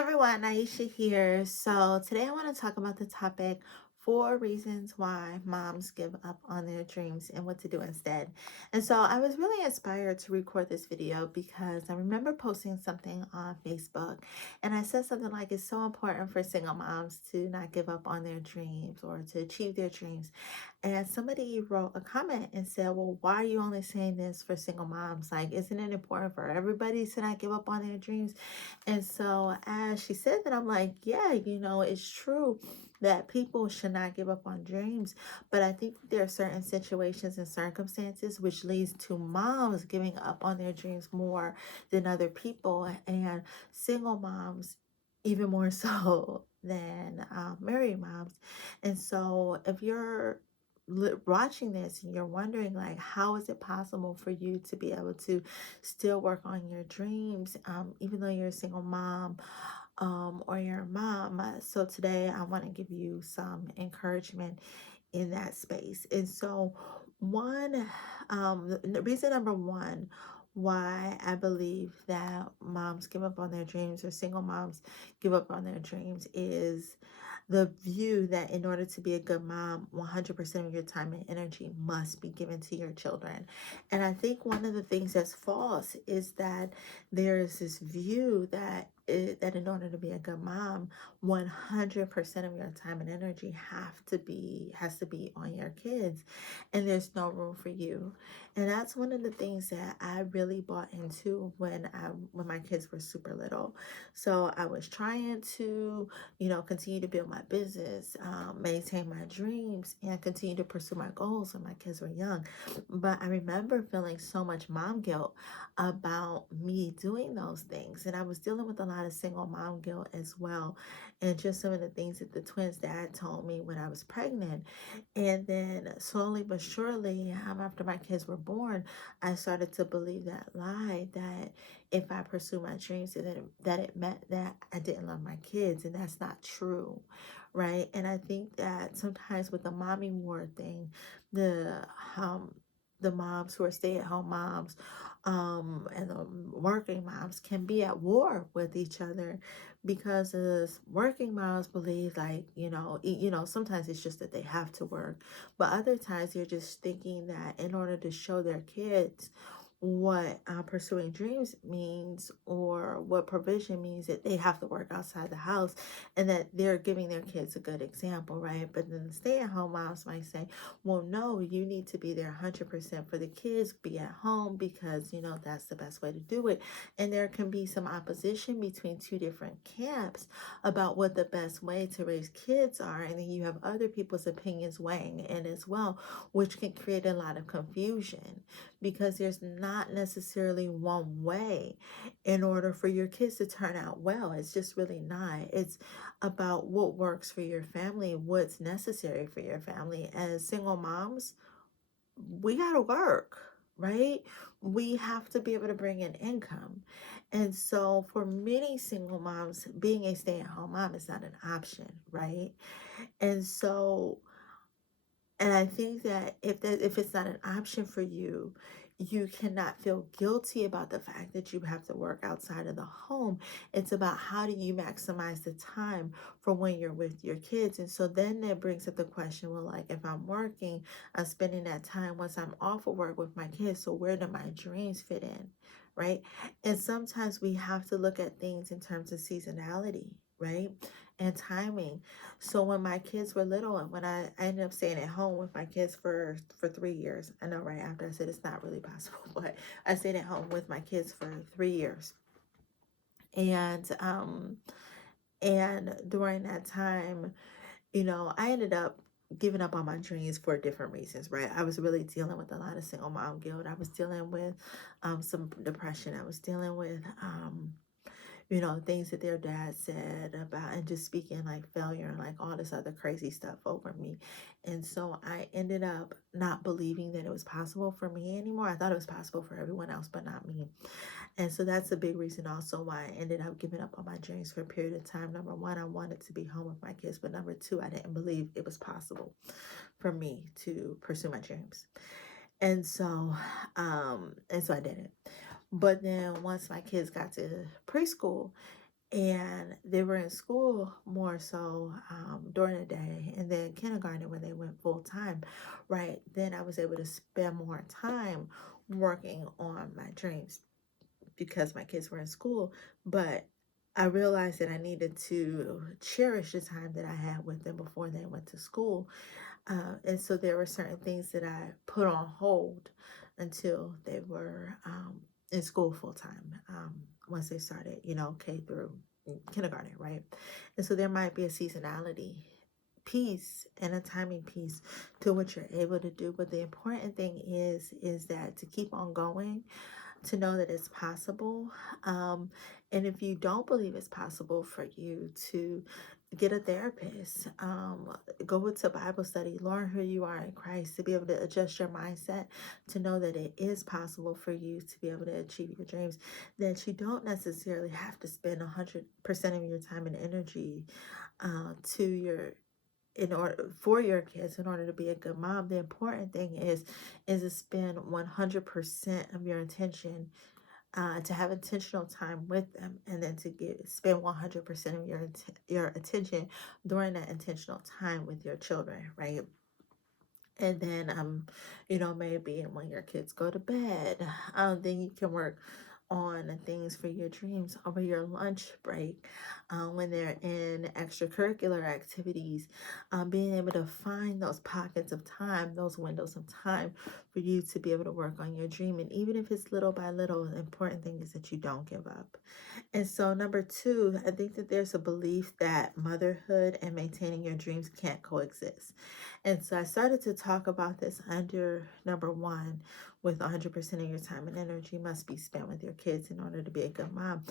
Everyone, Aisha here. So today I want to talk about the topic 4 reasons why moms give up on their dreams and what to do instead. And so I was really inspired to record this video because I remember posting something on Facebook and I said something like it's so important for single moms to not give up on their dreams or to achieve their dreams. And somebody wrote a comment and said, well, why are you only saying this for single moms? Like, isn't it important for everybody to not give up on their dreams? And so as she said that, I'm like, yeah, it's true that people should not give up on dreams. But I think there are certain situations and circumstances which leads to moms giving up on their dreams more than other people, and single moms even more so than married moms. And so if you're watching this and you're wondering like how is it possible for you to be able to still work on your dreams, even though you're a single mom, or you're a mom. So today I want to give you some encouragement in that space. And so the reason number one why I believe that moms give up on their dreams or single moms give up on their dreams is the view that in order to be a good mom, 100% of your time and energy must be given to your children. And I think one of the things that's false is that there is this view that in order to be a good mom, 100% of your time and energy has to be on your kids, and there's no room for you. And that's one of the things that I really bought into when my kids were super little. So I was trying to continue to build my business, maintain my dreams, and continue to pursue my goals when my kids were young. But I remember feeling so much mom guilt about me doing those things. And I was dealing with a lot of single mom guilt as well. And just some of the things that the twins' dad told me when I was pregnant. And then slowly but surely, after my kids were born, I started to believe that lie that if I pursue my dreams, that it meant that I didn't love my kids, and that's not true, right? And I think that sometimes with the mommy war thing, the um the moms who are stay-at-home moms, and the working moms can be at war with each other because as working moms believe like sometimes it's just that they have to work, but other times they're just thinking that in order to show their kids what pursuing dreams means or what provision means, that they have to work outside the house and that they're giving their kids a good example, right? But then the stay-at-home moms might say, well, no, you need to be there 100% for the kids, be at home because that's the best way to do it. And there can be some opposition between two different camps about what the best way to raise kids are, and then you have other people's opinions weighing in as well, which can create a lot of confusion because there's not necessarily one way in order for your kids to turn out well. It's just really not. It's about what works for your family, what's necessary for your family. As single moms, we got to work, right? We have to be able to bring in income. And so for many single moms, being a stay-at-home mom is not an option, right? And so and I think that if it's not an option for you, you cannot feel guilty about the fact that you have to work outside of the home. It's about how do you maximize the time for when you're with your kids. And so then that brings up the question, well, like if I'm working, I'm spending that time once I'm off of work with my kids. So where do my dreams fit in? Right. And sometimes we have to look at things in terms of seasonality, right? And timing. So when my kids were little and when I ended up staying at home with my kids for 3 years. I know right after I said it's not really possible, but I stayed at home with my kids for 3 years. And during that time, I ended up giving up on my dreams for different reasons, right? I was really dealing with a lot of single mom guilt. I was dealing with some depression. I was dealing with things that their dad said about and just speaking like failure and like all this other crazy stuff over me. And so I ended up not believing that it was possible for me anymore. I thought it was possible for everyone else, but not me. And so that's a big reason also why I ended up giving up on my dreams for a period of time. Number one, I wanted to be home with my kids, but number two, I didn't believe it was possible for me to pursue my dreams. And so I didn't. But then once my kids got to preschool, And they were in school more so during the day, and then kindergarten when they went full time, right? Then I was able to spend more time working on my dreams because my kids were in school. But I realized that I needed to cherish the time that I had with them before they went to school. And so there were certain things that I put on hold until they were in school full time. Once they started, K through kindergarten, right? And so there might be a seasonality piece and a timing piece to what you're able to do. But the important thing is that to keep on going, to know that it's possible. Um, and if you don't believe it's possible for you to get a therapist, go into Bible study, learn who you are in Christ, to be able to adjust your mindset, to know that it is possible for you to be able to achieve your dreams, that you don't necessarily have to spend 100% of your time and energy to your in order for your kids in order to be a good mom. The important thing is to spend 100% of your attention, to have intentional time with them, and then to spend 100% of your attention during that intentional time with your children, right? And then maybe when your kids go to bed, then you can work on things for your dreams over your lunch break, when they're in extracurricular activities, being able to find those pockets of time, those windows of time for you to be able to work on your dream. And even if it's little by little, the important thing is that you don't give up. And so, number two, I think that there's a belief that motherhood and maintaining your dreams can't coexist. And so, I started to talk about this under number one, with 100% of your time and energy must be spent with your kids in order to be a good mom.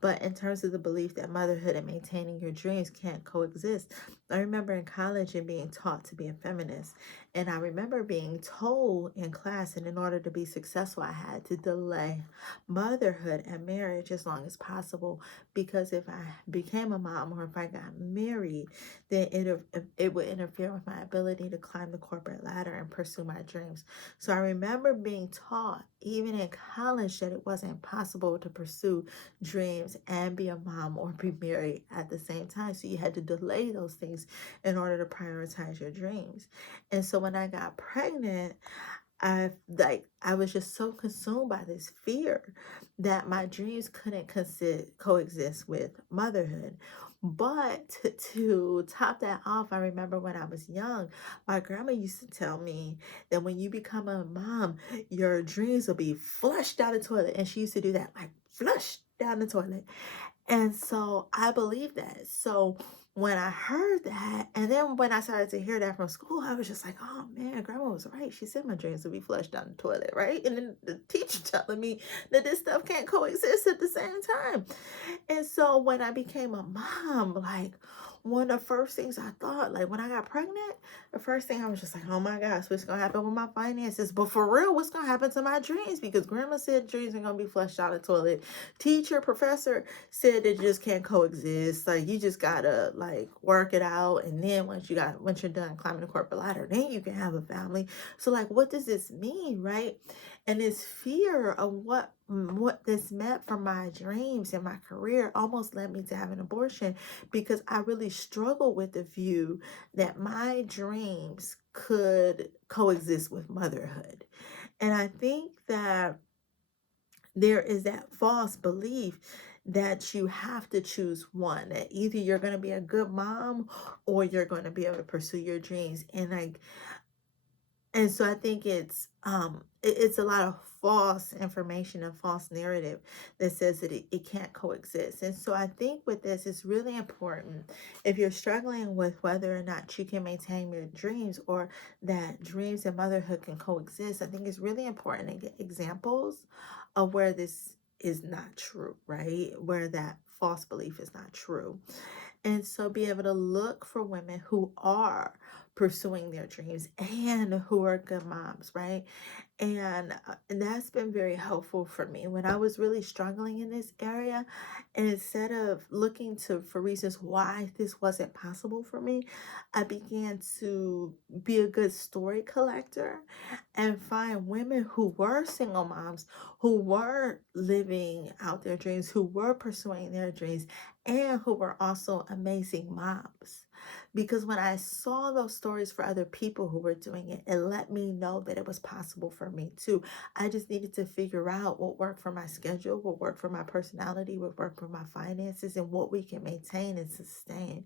But in terms of the belief that motherhood and maintaining your dreams can't coexist, I remember in college and being taught to be a feminist. And I remember being told in class that in order to be successful, I had to delay motherhood and marriage as long as possible, because if I became a mom or if I got married, then it would interfere with my ability to climb the corporate ladder and pursue my dreams. So I remember being taught even in college that it wasn't possible to pursue dreams and be a mom or be married at the same time. So you had to delay those things in order to prioritize your dreams. And so when I got pregnant, I was just so consumed by this fear that my dreams couldn't coexist with motherhood. But to top that off, I remember when I was young, my grandma used to tell me that when you become a mom, your dreams will be flushed down the toilet. And she used to do that, like flush down the toilet. And so I believe that. So when I heard that, and then when I started to hear that from school, I was just like, oh man, grandma was right. She said my dreams would be flushed down the toilet, right? And then the teacher telling me that this stuff can't coexist at the same time. And so when I became a mom, like one of the first things I thought, like when I got pregnant, the first thing I was just like, oh my gosh, what's gonna happen with my finances? But for real, what's gonna happen to my dreams? Because grandma said dreams are gonna be flushed down the toilet. Teacher, professor said it just can't coexist. Like you just gotta like work it out, and then once you're done climbing the corporate ladder, then you can have a family. So like, what does this mean, right? And this fear of what this meant for my dreams and my career almost led me to have an abortion, because I really struggled with the view that my dreams could coexist with motherhood. And I think that there is that false belief that you have to choose one, that either you're going to be a good mom or you're going to be able to pursue your dreams. And so I think it's a lot of false information and false narrative that says that it can't coexist. And so I think with this, it's really important, if you're struggling with whether or not you can maintain your dreams or that dreams and motherhood can coexist, I think it's really important to get examples of where this is not true, right? Where that false belief is not true. And so be able to look for women who are pursuing their dreams and who are good moms, right? And that's been very helpful for me when I was really struggling in this area. And instead of looking to for reasons why this wasn't possible for me, I began to be a good story collector and find women who were single moms, who were living out their dreams, who were pursuing their dreams, and who were also amazing moms. Because when I saw those stories for other people who were doing it, it let me know that it was possible for me too. I just needed to figure out what worked for my schedule, what worked for my personality, what worked for my finances, and what we can maintain and sustain.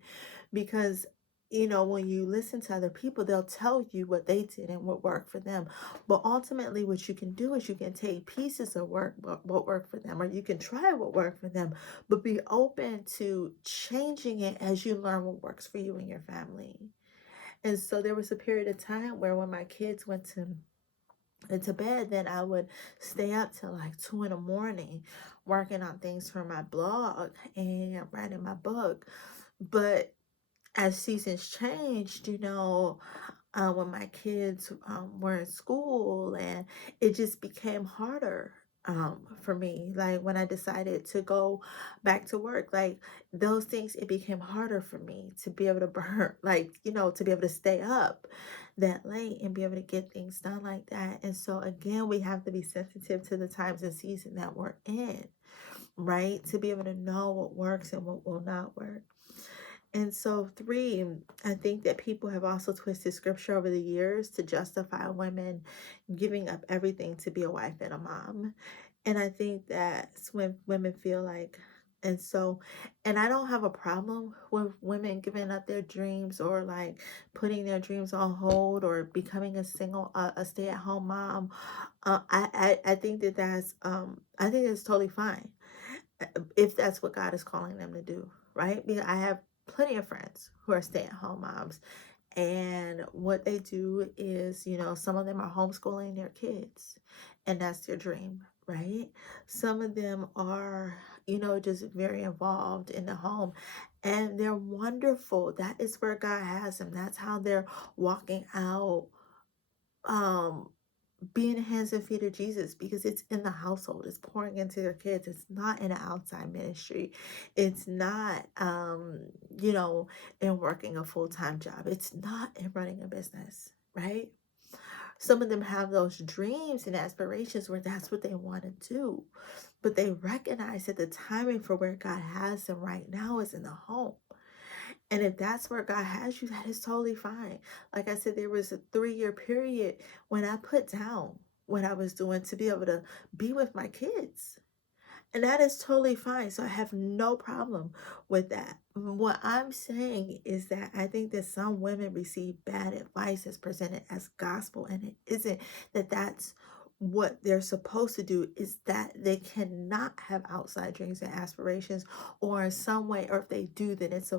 Because when you listen to other people, they'll tell you what they did and what worked for them. But ultimately, what you can do is you can take pieces of what worked for them, or you can try what worked for them, but be open to changing it as you learn what works for you and your family. And so there was a period of time where when my kids went to into bed, then I would stay up till like 2 in the morning working on things for my blog and writing my book. But as seasons changed, when my kids were in school, and it just became harder for me. Like when I decided to go back to work, like those things, it became harder for me to be able to burn, like, to be able to stay up that late and be able to get things done like that. And so, again, we have to be sensitive to the times and season that we're in, right? To be able to know what works and what will not work. And so, three, I think that people have also twisted scripture over the years to justify women giving up everything to be a wife and a mom. And I think that's when women feel like, and so, and I don't have a problem with women giving up their dreams or like putting their dreams on hold or becoming a stay-at-home mom. I think I think it's totally fine if that's what God is calling them to do, right? Because I have plenty of friends who are stay-at-home moms, and what they do is, some of them are homeschooling their kids, and that's their dream, right? Some of them are, just very involved in the home, and they're wonderful. That is where God has them. That's how they're walking out um being the hands and feet of Jesus, because it's in the household. It's pouring into their kids. It's not in an outside ministry. It's not, in working a full-time job. It's not in running a business, right? Some of them have those dreams and aspirations where that's what they want to do, but they recognize that the timing for where God has them right now is in the home. And if that's where God has you, that is totally fine. Like I said, there was a 3-year period when I put down what I was doing to be able to be with my kids. And that is totally fine. So I have no problem with that. What I'm saying is that I think that some women receive bad advice as presented as gospel, and it isn't. That's what they're supposed to do, is that they cannot have outside dreams and aspirations, or in some way, or if they do, then it's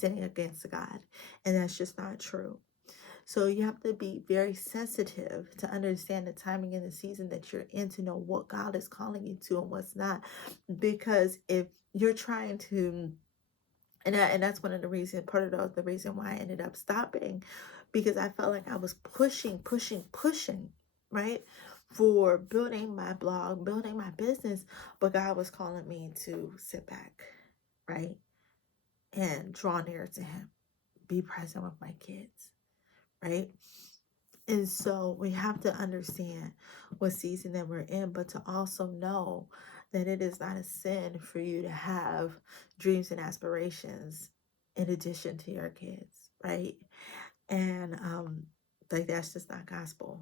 sinning against God. And that's just not true. So you have to be very sensitive to understand the timing and the season that you're in, to know what God is calling you to and what's not. Because if you're trying to, and that's one of the reasons, part of the reason why I ended up stopping, because I felt like I was pushing, right, for building my blog, building my business, but God was calling me to sit back, right, and draw near to Him, be present with my kids, right? And so we have to understand what season that we're in, but to also know that it is not a sin for you to have dreams and aspirations in addition to your kids, right? And like that's just not gospel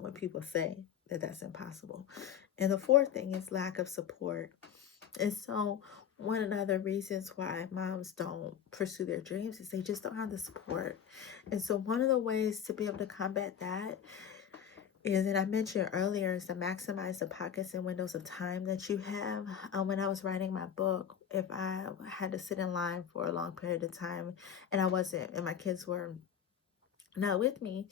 when people say that that's impossible. And the fourth thing is lack of support. And so one of the other reasons why moms don't pursue their dreams is they just don't have the support. And so one of the ways to be able to combat that is, and I mentioned earlier, is to maximize the pockets and windows of time that you have. When I was writing my book, if I had to sit in line for a long period of time and I wasn't, and my kids were not with me,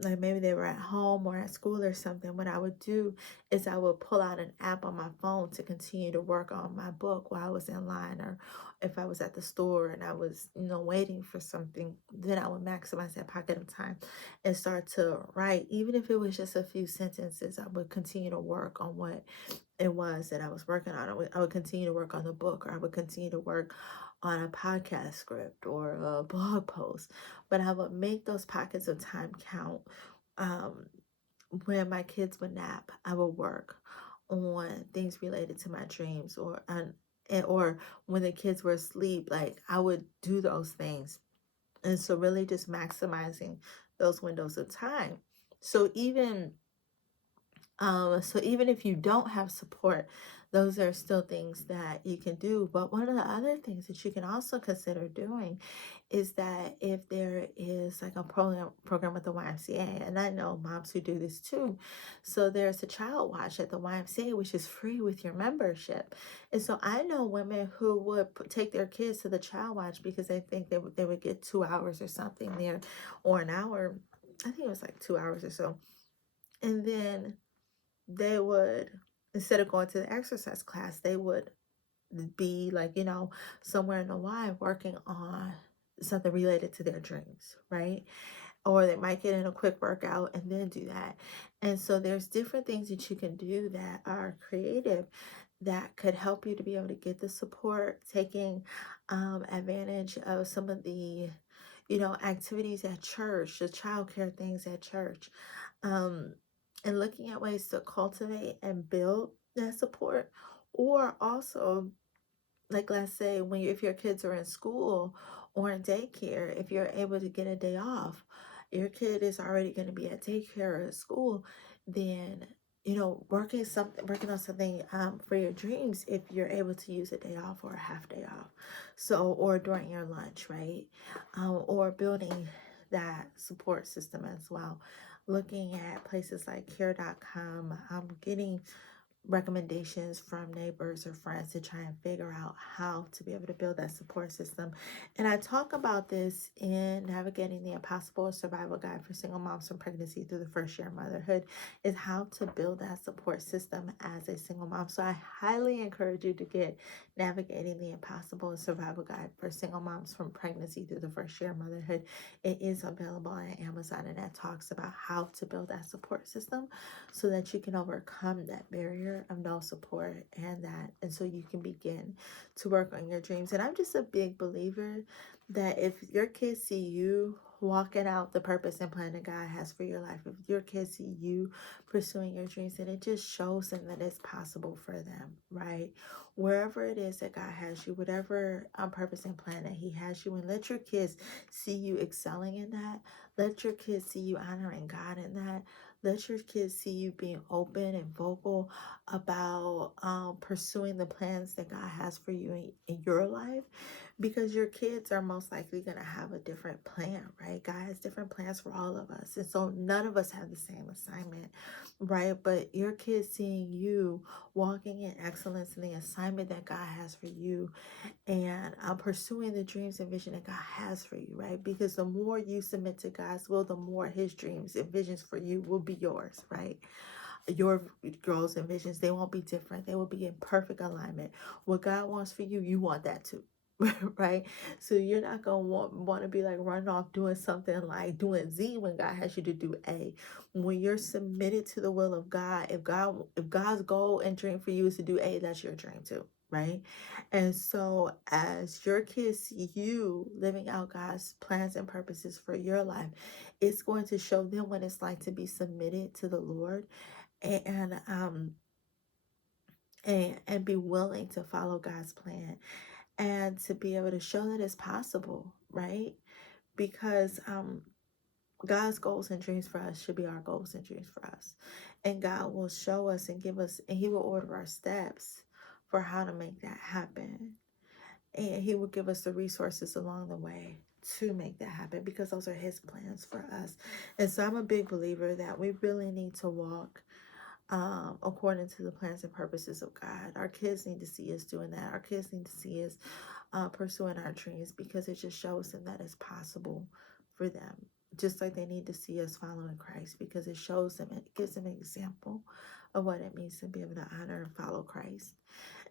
like maybe they were at home or at school or something, what I would do is I would pull out an app on my phone to continue to work on my book while I was in line, or if I was at the store and I was, waiting for something, then I would maximize that pocket of time and start to write. Even if it was just a few sentences, I would continue to work on what it was that I was working on. I would continue to work on the book, or I would continue to work on a podcast script or a blog post. But I would make those pockets of time count. Um, when my kids would nap, I would work on things related to my dreams, or when the kids were asleep, like I would do those things. And so really just maximizing those windows of time. So even if you don't have support, those are still things that you can do. But one of the other things that you can also consider doing is that if there is like a program with the YMCA, and I know moms who do this too. So there's a child watch at the YMCA, which is free with your membership. And so I know women who would take their kids to the child watch because they think they would get 2 hours or something there, or an hour. I think it was like 2 hours or so. And then they would, instead of going to the exercise class, they would be like, somewhere in the Y working on something related to their dreams, right? Or they might get in a quick workout and then do that. And so there's different things that you can do that are creative that could help you to be able to get the support, taking advantage of some of the, activities at church, the childcare things at church, um, and looking at ways to cultivate and build that support. Or also, like let's say if your kids are in school or in daycare, if you're able to get a day off, your kid is already going to be at daycare or at school, then working on something for your dreams, if you're able to use a day off or a half day off, so, or during your lunch, right? Or building that support system as well, looking at places like care.com, getting recommendations from neighbors or friends to try and figure out how to be able to build that support system. And I talk about this in Navigating the Impossible, Survival Guide for Single Moms from Pregnancy Through the First Year of Motherhood, is how to build that support system as a single mom. So I highly encourage you to get Navigating the Impossible, Survival Guide for Single Moms from Pregnancy Through the First Year of Motherhood. It is available on Amazon, and that talks about how to build that support system so that you can overcome that barrier of no support, and so you can begin to work on your dreams. And I'm just a big believer that if your kids see you walking out the purpose and plan that God has for your life, if your kids see you pursuing your dreams, then it just shows them that it's possible for them, right? Wherever it is that God has you, whatever purpose and plan that He has you in, let your kids see you excelling in that. Let your kids see you honoring God in that. Let your kids see you being open and vocal about pursuing the plans that God has for you in your life, because your kids are most likely going to have a different plan, right? God has different plans for all of us. And so none of us have the same assignment, right? But your kids seeing you walking in excellence in the assignment that God has for you, and pursuing the dreams and vision that God has for you, right? Because the more you submit to God's will, the more His dreams and visions for you will be yours, right? Your goals and visions, they won't be different. They will be in perfect alignment. What God wants for you, you want that too. Right? So you're not gonna want to be like running off doing something like doing Z when God has you to do A. When you're submitted to the will of God, if God's goal and dream for you is to do A, that's your dream too, right? And so as your kids see you living out God's plans and purposes for your life, it's going to show them what it's like to be submitted to the Lord, and and be willing to follow God's plan, and to be able to show that it's possible, right? Because God's goals and dreams for us should be our goals and dreams for us. And God will show us and give us, and He will order our steps for how to make that happen. And He will give us the resources along the way to make that happen, because those are His plans for us. And so I'm a big believer that we really need to walk according to the plans and purposes of God. Our kids need to see us doing that. Our kids need to see us pursuing our dreams, because it just shows them that it's possible for them. just like they need to see us following Christ, because it shows them, it gives them an example of what it means to be able to honor and follow Christ.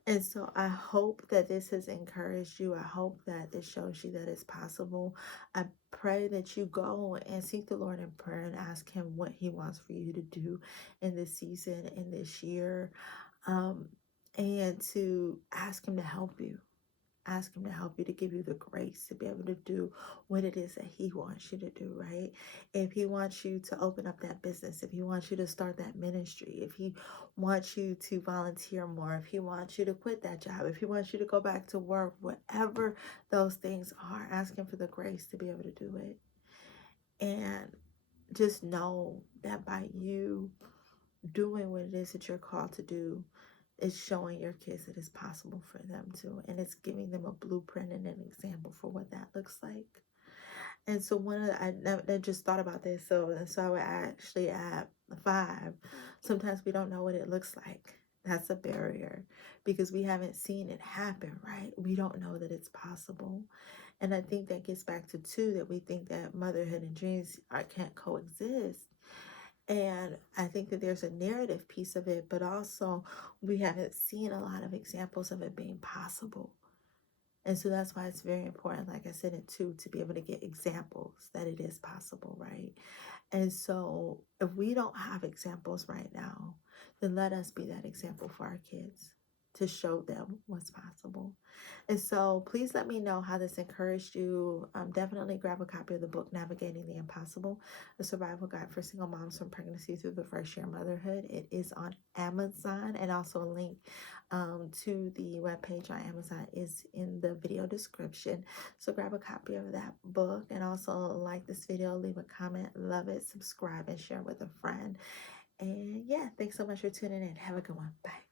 And so I hope that this has encouraged you. I hope that this shows you that it's possible. I pray that you go and seek the Lord in prayer and ask Him what He wants for you to do in this season, in this year, um, and to ask Him to help you. Ask Him to help you, to give you the grace to be able to do what it is that He wants you to do, right? If He wants you to open up that business, if He wants you to start that ministry, if He wants you to volunteer more, if He wants you to quit that job, if He wants you to go back to work, whatever those things are, ask Him for the grace to be able to do it. And just know that by you doing what it is that you're called to do, it's showing your kids that it's possible for them to, and it's giving them a blueprint and an example for what that looks like. And so I just thought about this. So I would actually add 5. Sometimes we don't know what it looks like. That's a barrier because we haven't seen it happen, right? We don't know that it's possible. And I think that gets back to 2, that we think that motherhood and dreams can't coexist. And I think that there's a narrative piece of it, but also we haven't seen a lot of examples of it being possible. And so that's why it's very important, like I said, in 2, to be able to get examples that it is possible, right? And so if we don't have examples right now, then let us be that example for our kids to show them what's possible. And so please let me know how this encouraged you. Definitely grab a copy of the book, Navigating the Impossible, a survival guide for single moms from pregnancy through the first year of motherhood. It is on Amazon, and also a link to the webpage on Amazon is in the video description. So grab a copy of that book, and also like this video, leave a comment, love it, subscribe, and share with a friend. And yeah, thanks so much for tuning in. Have a good one. Bye.